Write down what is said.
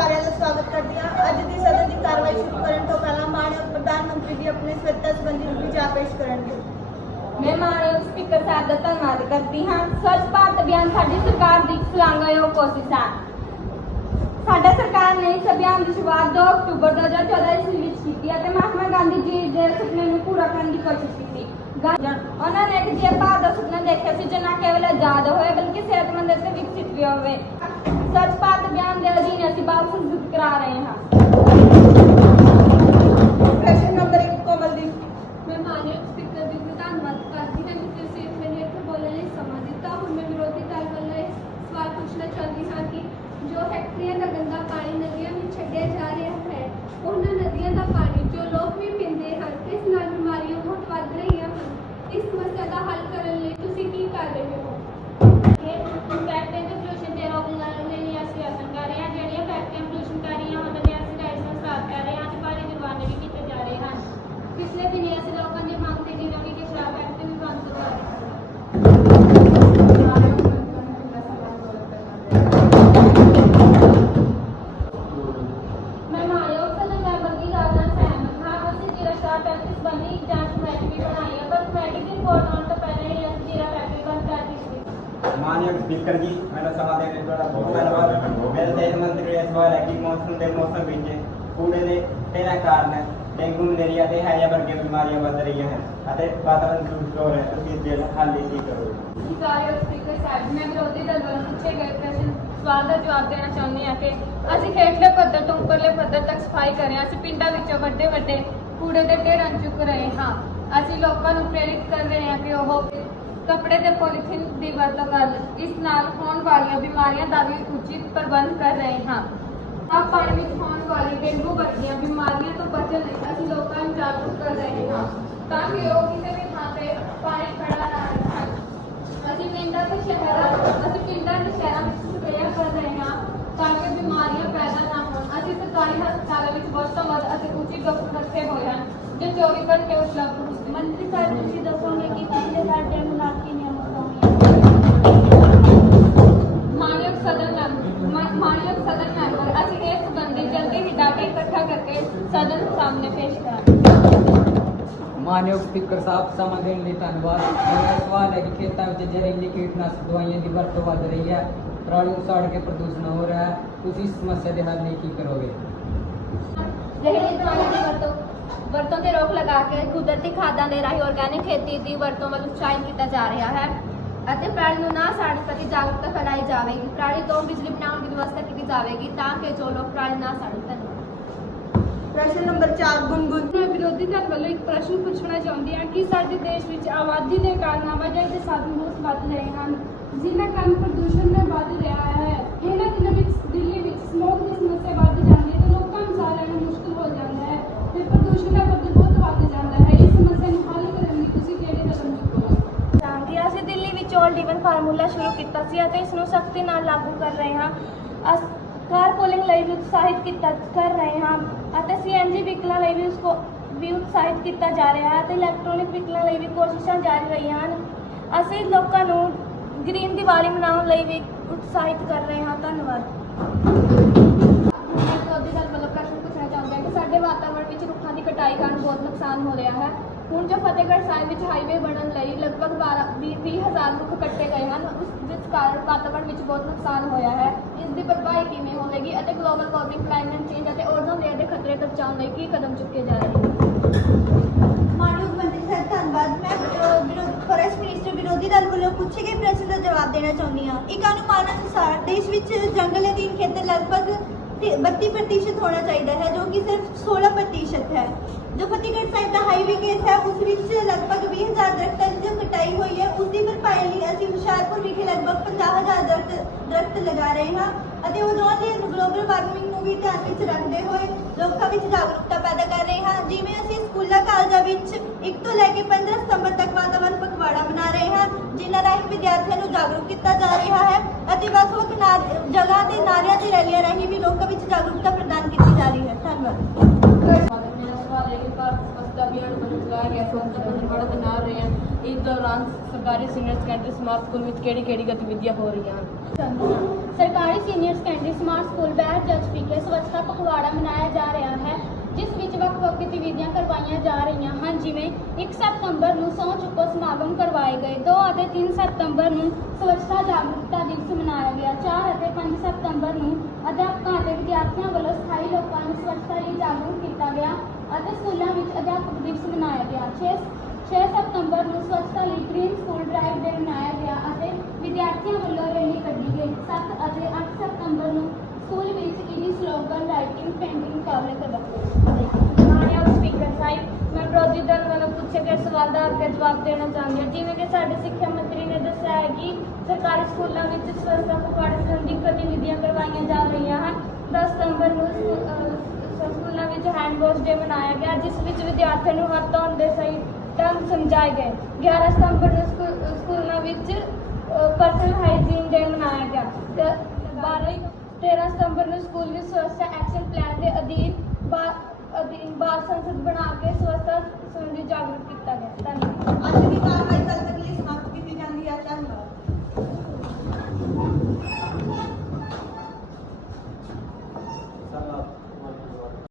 ਸਾਰਿਆਂ ਦਾ ਸਵਾਗਤ ਕਰਦੀ ਹਾਂ। ਅੱਜ ਦੀ ਸਦਨ ਦੀ ਕਾਰਵਾਈ ਸ਼ੁਰੂ ਕਰਨ ਤੋਂ ਪਹਿਲਾਂ ਮਾਨਯੋਗ ਪ੍ਰਧਾਨ ਮੰਤਰੀ ਜੀ ਆਪਣੇ ਸਵੱਛਤਾ ਸੰਬੰਧੀ ਵਿਚਾਰ ਪੇਸ਼ ਕਰਨਗੇ। ਮੈਂ ਮਾਨਯੋਗ ਸਪੀਕਰ ਸਾਹਿਬ ਦਾ ਧੰਨਵਾਦ ਕਰਦੀ ਹਾਂ। ਸਵੱਛ ਭਾਰਤ ਅਭਿਆਨ ਸਾਡੀ ਸਰਕਾਰ ਦੀ ਸ਼ਲਾਘਾਯੋਗ ਕੋਸ਼ਿਸ਼ ਹੈ। ਸਾਡਾ ਸਰਕਾਰ ਨੇ ਇਸ ਅਭਿਆਨ ਦੀ ਸ਼ੁਰੂਆਤ 2 ਅਕਤੂਬਰ 2014 ਈਸਵੀ ਵਿੱਚ ਕੀਤੀ ਅਤੇ ਮਹਾਤਮਾ ਗਾਂਧੀ ਜੀ ਦੇ ਸੁਪਨੇ ਨੂੰ ਪੂਰਾ ਕਰਨ ਦੀ ਕੋਸ਼ਿਸ਼ ਕੀਤੀ। ਉਹਨਾਂ ਨੇ ਇੱਕ ਜਿਹੇ ਭਾਰਤ ਦਾ ਸੁਪਨਾ ਦੇਖਿਆ ਸੀ ਜੋ ਨਾ ਕੇਵਲ ਆਜ਼ਾਦ ਹੋਏ, ਬਲਕਿ ਸਿਹਤਮੰਦ ਅਤੇ ਵਿਕਸਿਤ ਵੀ ਹੋਵੇ। ਸਵੱਛ ਭਾਰਤ ਅਭਿਆਨ ਦੇ ਅਧੀਨ ਅਸੀਂ ਬਾਲ ਸੰਸਕ੍ਰਿਤ ਕਰਾ ਰਹੇ ਹਾਂ। ਪ੍ਰਸ਼ਨ ਨੰਬਰ ਮਾਨਯੋਗ ਸਪੀਕਰ ਜੀ ਮੇਰਾ ਸਮਾਂ ਦੇਣ ਲਈ ਤੁਹਾਡਾ ਬਹੁਤ ਧੰਨਵਾਦ। ਮੇਰੇ ਸਿਹਤ ਮੰਤਰੀ ਇਸ ਵਾਰ ਹੈ ਕਿ ਮੌਨਸੂਨ ਦੇ ਮੌਸਮ ਵਿੱਚ ਕੂੜੇ ਦੇ ਢੇਰਾਂ ਕਾਰਨ ਡੇਂਗੂ, ਮਲੇਰੀਆ ਤੇ ਹੈਜਾ ਵਰਗੀਆਂ ਬਿਮਾਰੀਆਂ ਵੱਧ ਰਹੀਆਂ ਹਨ ਅਤੇ ਵਾਤਾਵਰਣ ਦੂਸ਼ਿਤ ਹੋ ਰਿਹਾ ਤੁਸੀਂ ਇਸ ਦੇ ਹੱਲ ਲਈ ਕੀ ਕਰੋਗੇ। ਅਧਿਕਾਰੀ ਸਪੀਕਰ ਸਾਹਿਬ ਮੈਂ ਵਿਰੋਧੀ ਦਲ ਵੱਲੋਂ ਪੁੱਛੇ ਗਏ ਪ੍ਰਸ਼ਨ ਸਵਾਲ ਦਾ ਜਵਾਬ ਦੇਣਾ ਚਾਹੁੰਦੇ ਹਾਂ ਕਿ ਅਸੀਂ ਹੇਠਲੇ ਪੱਧਰ ਤੋਂ ਉੱਪਰਲੇ ਪੱਧਰ ਤੱਕ ਸਫ਼ਾਈ ਕਰ ਰਹੇ ਹਾਂ। ਅਸੀਂ ਪਿੰਡਾਂ ਵਿੱਚੋਂ ਵੱਡੇ ਵੱਡੇ ਕੂੜੇ ਦੇ ਢੇਰਾਂ ਚੁੱਕ ਰਹੇ ਹਾਂ। ਅਸੀਂ ਲੋਕਾਂ ਨੂੰ ਪ੍ਰੇਰਿਤ ਕਰ ਰਹੇ ਹਾਂ ਕਿ ਉਹ ਕੱਪੜੇ ਤੇ ਪੋਲੀਥੀਨ ਦੀ ਵਰਤੋਂ ਕਰਨ ਇਸ ਨਾਲ ਹੋਣ ਵਾਲੀਆਂ ਬਿਮਾਰੀਆਂ ਦਾ ਵੀ ਉਚਿਤ ਪ੍ਰਬੰਧ ਕਰ ਰਹੇ ਹਾਂ। ਆ ਪਾਣੀ ਵਿੱਚ ਹੋਣ ਵਾਲੀ ਡੇਂਗੂ ਵਰਗੀਆਂ ਬਿਮਾਰੀਆਂ ਤੋਂ ਬਚਣ ਲਈ ਅਸੀਂ ਲੋਕਾਂ ਨੂੰ ਜਾਗਰੂਕ ਕਰ ਰਹੇ ਹਾਂ ਤਾਂ ਕਿ ਉਹ ਕਿਸੇ ਵੀ ਥਾਂ ਤੇ ਪਾਣੀ ਖੜਾ ਨਾ ਰੱਖਣ। ਅਸੀਂ ਪਿੰਡਾਂ ਤੇ ਸ਼ਹਿਰਾਂ ਅਸੀਂ ਪਿੰਡਾਂ ਤੇ ਸ਼ਹਿਰਾਂ ਵਿੱਚ ਸਪਰੇਅ ਕਰ ਰਹੇ ਹਾਂ ਤਾਂ ਕਿ ਬਿਮਾਰੀਆਂ ਪੈਦਾ ਨਾ ਹੋਣ। ਅਸੀਂ ਸਰਕਾਰੀ ਹਸਪਤਾਲਾਂ ਵਿੱਚ ਬਹੁਤ ਤੋਂ ਵੱਧ ਅਤੇ ਉੱਚੀ ਡਾਕਟਰ ਰੱਖੇ ਹੋਏ ਹਨ, ਜੋ 24 ਘੰਟੇ ਉਪਲਬਧ ਹੁੰਦੇ ਮੰਤਰੀ ਸਾਹਿਬ, ਤੁਸੀਂ ਦੱਸੋ ਮਾਨਯੋਗ ਸਦਨ ਮੈਂਬਰ ਮਾ- ਮਾਨਯੋਗ ਸਦਨ ਮੈਂਬਰ ਅਸੀਂ ਇਸ ਸੰਬੰਧੀ ਜਲਦੀ ਹੀ ਡਾਟਾ ਇਕੱਠਾ ਕਰਕੇ ਸਦਨ ਸਾਹਮਣੇ ਪੇਸ਼ ਕਰਾਂਗੇ। ਮਾਨਯੋਗ ਸਪੀਕਰ ਸਾਹਿਬ ਸਮਾਂ ਦੇਣ ਲਈ ਧੰਨਵਾਦ। ਮੇਰਾ ਸਵਾਲ ਹੈ ਕਿ ਖੇਤਾਂ ਵਿੱਚ ਜ਼ਹਿਰੀਲੀ ਕੀਟਨਾਸ਼ਕ ਦਵਾਈਆਂ ਦੀ ਵਰਤੋਂ ਵੱਧ ਰਹੀ ਹੈ ਪਰਾਲੀ ਨੂੰ ਸਾੜ ਕੇ ਪ੍ਰਦੂਸ਼ਣ ਹੋ ਰਿਹਾ ਹੈ ਤੁਸੀਂ ਇਸ ਸਮੱਸਿਆ ਦੇ ਹੱਲ ਲਈ ਕੀ ਕਰੋਗੇ? ਜ਼ਹਿਰੀਲੀ ਦਵਾਈਆਂ ਦੀ ਵਰਤੋਂ ਵਰਤੋਂ ਤੇ ਰੋਕ ਲਗਾ ਕੇ ਕੁਦਰਤੀ ਖਾਦਾਂ ਦੇ ਰਾਹੀਂ ਆਰਗੈਨਿਕ ਖੇਤੀ ਦੀ ਵਰਤੋਂ ਵੱਲ ਉਤਸ਼ਾਹਿਤ ਕੀਤਾ ਜਾ ਰਿਹਾ ਹੈ ਅਤੇ ਪਰਾਲੀ ਨੂੰ ਨਾ ਸਾੜਨ ਪ੍ਰਤੀ ਜਾਗਰੂਕਤਾ ਫੈਲਾਈ ਜਾਵੇਗੀ। ਪਰਾਲੀ ਤੋਂ ਬਿਜਲੀ ਬਣਾਉਣ ਦੀ ਵਿਵਸਥਾ ਕੀਤੀ ਜਾਵੇਗੀ ਤਾਂ ਕਿ ਜੋ ਲੋਕ ਪਰਾਲੀ ਨਾ ਸਾੜਨ ਪ੍ਰਸ਼ਨ ਨੰਬਰ 4 ਗੁਨਗੁਨ ਮੈਂ ਵਿਰੋਧੀ ਧਿਰ ਵੱਲੋਂ ਇੱਕ ਪ੍ਰਸ਼ਨ ਪੁੱਛਣਾ ਚਾਹੁੰਦੀ ਹਾਂ ਕਿ ਸਾਡੇ ਦੇਸ਼ ਵਿੱਚ ਆਬਾਦੀ ਦੇ ਕਾਰਨ ਆਵਾਜਾਈ ਦੇ ਸਾਧਨ ਬਹੁਤ ਵੱਧ ਰਹੇ ਹਨ। ਜਿਨ੍ਹਾਂ ਕਾਰਨ ਪ੍ਰਦੂਸ਼ਣ ਵੀ ਵੱਧ ਰਿਹਾ ਹੈ। ਇਹਨਾਂ ਦਿਨਾਂ ਵਿੱਚ ਦਿੱਲੀ ਵਿੱਚ ਸਮੋਗ ਦੀ ਸਮੱਸਿਆ ਵਿੱਚ ਫਾਰਮੂਲਾ ਸ਼ੁਰੂ ਕੀਤਾ ਸੀ ਅਤੇ ਇਸ ਨੂੰ ਸਖਤੀ ਨਾਲ ਲਾਗੂ ਕਰ ਰਹੇ ਹਾਂ। ਅਸ ਕਾਰ ਪੋਲਿੰਗ ਲਈ ਵੀ ਉਤਸ਼ਾਹਿਤ ਕੀਤਾ ਕਰ ਰਹੇ ਹਾਂ ਅਤੇ ਸੀਐਨਜੀ ਵਹੀਕਲਾਂ ਲਈ ਵੀ ਉਸ ਕੋ ਵੀ ਉਤਸ਼ਾਹਿਤ ਕੀਤਾ ਜਾ ਰਿਹਾ ਹੈ ਅਤੇ ਇਲੈਕਟ੍ਰੋਨਿਕ ਵਹੀਕਲਾਂ ਲਈ ਵੀ ਕੋਸ਼ਿਸ਼ਾਂ ਜਾਰੀ ਰਹੀਆਂ ਹਨ। ਅਸੀਂ ਲੋਕਾਂ ਨੂੰ ਗ੍ਰੀਨ ਦੀਵਾਲੀ ਮਨਾਉਣ ਲਈ ਵੀ ਉਤਸ਼ਾਹਿਤ ਕਰ ਰਹੇ ਹਾਂ। ਧੰਨਵਾਦ। ਮੈਂ ਵਿਰੋਧੀ ਦਲ ਵੱਲੋਂ ਪ੍ਰਸ਼ਨ ਪੁੱਛਣਾ ਚਾਹੁੰਦਾ ਕਿ ਸਾਡੇ ਵਾਤਾਵਰਣ ਵਿੱਚ ਰੁੱਖਾਂ ਦੀ ਕਟਾਈ ਕਾਰਨ ਬਹੁਤ ਨੁਕਸਾਨ ਹੋ ਰਿਹਾ ਹੈ। ਹੁਣ ਜੋ ਫਤਿਹਗੜ੍ਹ ਸਾਹਿਬ ਵਿੱਚ ਹਾਈਵੇ ਬਣਨ ਲਈ ਲਗਭਗ 12 20 ਹਜ਼ਾਰ ਰੁੱਖ ਕੱਟੇ ਗਏ ਹਨ, ਉਸ ਜਿਸ ਕਾਰਨ ਵਾਤਾਵਰਣ ਵਿੱਚ ਬਹੁਤ ਨੁਕਸਾਨ ਹੋਇਆ ਹੈ। ਇਸ ਦੀ ਭਰਪਾਈ ਕਿਵੇਂ ਹੋਵੇਗੀ ਅਤੇ ਗਲੋਬਲ ਵਾਰਮਿੰਗ ਕਲਾਈਮੇਟ ਚੇਂਜ ਅਤੇ ਓਜ਼ੋਨ ਲੇਅਰ ਦੇ ਖਤਰੇ ਤੋਂ ਬਚਾਉਣ ਲਈ ਕੀ ਕਦਮ ਚੁੱਕੇ ਜਾ ਰਹੇ ਹਨ? ਮਾਨਯੋਗ ਮੰਤਰੀ ਸਾਹਿਬ, ਧੰਨਵਾਦ। ਮੈਂ ਵਿਰੋਧ ਫੋਰੈਸਟ ਮਿਨਿਸਟਰ ਵਿਰੋਧੀ ਦਲ ਵੱਲੋਂ ਪੁੱਛੇ ਗਏ ਪ੍ਰਸ਼ਨ ਦਾ ਜਵਾਬ ਦੇਣਾ ਚਾਹੁੰਦੀ ਹਾਂ। ਇੱਕ ਅਨੁਮਾਨ ਅਨੁਸਾਰ ਦੇਸ਼ ਵਿੱਚ ਜੰਗਲ ਅਧੀਨ ਖੇਤਰ ਲਗਭਗ 32% ਹੋਣਾ ਚਾਹੀਦਾ ਹੈ, ਜੋ ਕਿ ਸਿਰਫ 16% ਹੈ। ਜੋ ਫਤਿਹਗੜ੍ਹ ਸਾਹਿਬ ਦਾ ਹਾਈਵੇ ਕੇਸ ਹੈ, ਉਸ ਵਿੱਚ ਲਗਭਗ 20000 ਦਰਖਤਾਂ ਦੀ ਜੋ ਕਟਾਈ ਹੋਈ ਹੈ, ਉਸ ਦੀ ਭਰਪਾਈ ਲਈ ਅਸੀਂ ਹੁਸ਼ਿਆਰਪੁਰ ਵਿਖੇ ਲਗਭਗ 50000 ਦਰਖਤ ਦਰਖਤ ਲਗਾ ਰਹੇ ਹਾਂ ਅਤੇ ਓਜ਼ੋਨ ਦੀ ਗਲੋਬਲ ਵਾਰਮਿੰਗ ਨੂੰ ਵੀ ਧਿਆਨ ਵਿੱਚ ਰੱਖਦੇ ਹੋਏ ਲੋਕਾਂ ਵਿੱਚ ਜਾਗਰੂਕਤਾ ਪੈਦਾ ਕਰ ਰਹੇ ਹਾਂ। ਜਿਵੇਂ ਅਸੀਂ ਸਕੂਲਾਂ ਕਾਲਜਾਂ ਵਿੱਚ 1 ਤੋਂ ਲੈ ਕੇ 15 ਸਤੰਬਰ ਤੱਕ ਵਾਤਾਵਰਣ ਪਖਵਾੜਾ ਬਣਾ ਰਹੇ ਹਾਂ, ਜਿਨ੍ਹਾਂ ਰਾਹੀਂ ਵਿਦਿਆਰਥੀਆਂ ਨੂੰ ਜਾਗਰੂਕ ਕੀਤਾ ਅਤੇ ਵੱਖ-ਵੱਖ ਨਾਰ- ਜਗ੍ਹਾ ਤੇ ਨਾਰਿਆਂ ਤੇ ਰੈਲੀਆਂ ਰਾਹੀਂ ਵੀ ਲੋਕਾਂ ਵਿੱਚ ਜਾਗਰੂਕਤਾ ਪ੍ਰਦਾਨ ਕੀਤੀ ਜਾ ਰਹੀ ਹੈ। ਧੰਨਵਾਦ। ਮੇਰਾ ਸਵਾਲ ਹੈ ਕਿ ਭਾਰਤ ਸਵੱਛਤਾ ਅਭਿਆਨ ਵੱਲੋਂ ਚਲਾਇਆ ਗਿਆ ਸਵੱਛਤਾ ਪਖਵਾੜਾ ਮਨਾ ਰਹੇ ਹਨ ਇਸ ਦੌਰਾਨ ਸਰਕਾਰੀ ਸੀਨੀਅਰ ਸੈਕੰਡਰੀ ਸਮਾਰਟ ਸਕੂਲ ਵਿੱਚ ਕਿਹੜੀ ਕਿਹੜੀ ਗਤੀਵਿਧੀਆਂ ਹੋ ਰਹੀਆਂ ਹਨ ਸਰਕਾਰੀ senior secondary smart school Bair Jajj ਵਿਖੇ ਸਵੱਛਤਾ, ਪਖਵਾੜਾ ਮਨਾਇਆ ਜਾ ਰਿਹਾ ਹੈ ਜਿਸ ਵਿੱਚ ਵੱਖ-ਵੱਖ ਗਤੀਵਿਧੀਆਂ ਕਰਵਾਈਆਂ ਜਾ ਰਹੀਆਂ ਹਨ ਜਿਵੇਂ 1 ਸਤੰਬਰ ਨੂੰ ਸਹੁੰ ਚੁੱਕੋ ਸਮਾਗਮ ਕਰਵਾਏ ਗਏ 2 ਅਤੇ 3 ਸਤੰਬਰ ਨੂੰ ਸਵੱਛਤਾ ਜਾਗਰੂਕਤਾ ਦਿਵਸ ਮਨਾਇਆ ਗਿਆ 4 ਅਤੇ 5 ਸਤੰਬਰ ਨੂੰ ਅਧਿਆਪਕਾਂ ਅਤੇ ਵਿਦਿਆਰਥੀਆਂ ਵੱਲੋਂ ਸਥਾਈ ਲੋਕਾਂ ਨੂੰ ਸਵੱਛਤਾ ਲਈ ਜਾਗਰੂਕ ਕੀਤਾ ਗਿਆ ਅਤੇ ਸਕੂਲਾਂ ਵਿੱਚ ਅਧਿਆਪਕ ਦਿਵਸ ਮਨਾਇਆ ਗਿਆ। 6 6 ਸਤੰਬਰ ਨੂੰ ਸਵੱਛਤਾ ਲਈ ਗ੍ਰੀਨ ਸਕੂਲ ਡਰਾਈਵ ਡੇ ਮਨਾਇਆ ਗਿਆ ਅਤੇ ਵਿਦਿਆਰਥੀਆਂ ਵੱਲੋਂ ਰੈਲੀ ਕੱਢੀ ਗਈ। 7 ਅਤੇ 8 ਸਤੰਬਰ ਨੂੰ ਸਕੂਲ ਵਿੱਚ ਈਡੀ ਸਲੋਗਨ, ਰਾਈਟਿੰਗ, ਪੇਂਟਿੰਗ ਮੁਕਾਬਲੇ ਕਰਵਾਏ ਮਾਨਯੋਗ ਸਪੀਕਰ ਸਾਹਿਬ ਮੈਂ ਵਿਰੋਧੀ ਦਲ ਵੱਲੋਂ ਪੁੱਛੇ ਗਏ ਸਵਾਲ ਦਾ ਅੱਗੇ ਜਵਾਬ ਦੇਣਾ ਚਾਹੁੰਦੇ ਹਾਂ ਜਿਵੇਂ ਕਿ ਸਾਡੇ ਸਿੱਖਿਆ ਮੰਤਰੀ ਨੇ ਦੱਸਿਆ ਹੈ ਕਿ ਸਰਕਾਰੀ ਸਕੂਲਾਂ ਵਿੱਚ ਸਵੱਛਤਾ ਪਖਵਾੜੇ ਸੰਬੰਧੀ ਗਤੀਵਿਧੀਆਂ ਕਰਵਾਈਆਂ ਜਾ ਰਹੀਆਂ ਹਨ। 10 ਸਤੰਬਰ ਨੂੰ ਸਕੂਲਾਂ ਵਿੱਚ ਹੈਂਡ ਵਾਸ਼ ਡੇ ਮਨਾਇਆ ਗਿਆ, ਜਿਸ ਵਿੱਚ ਵਿਦਿਆਰਥੀਆਂ ਨੂੰ ਹੱਥ ਧੋਣ ਦੇ ਸਹੀ ਢੰਗ ਸਮਝਾਏ ਗਏ। 11 ਸਤੰਬਰ ਨੂੰ ਸਕੂ- ਸਕੂਲਾਂ ਵਿੱਚ ਪਰਸਨਲ ਹਾਈਜੀਨ ਡੇ ਮਨਾਇਆ ਗਿਆ। ਤੇ 12 13 ਸਤੰਬਰ ਨੂੰ ਸਕੂਲ ਵਿੱਚ ਸਵੱਛਤਾ ਐਕਸ਼ਨ ਪਲਾਨ ਦੇ ਅਧੀਨ ਬਾ- ਅਧੀਨ ਬਾਲ ਸੰਸਦ ਬਣਾ ਕੇ ਸਵੱਛਤਾ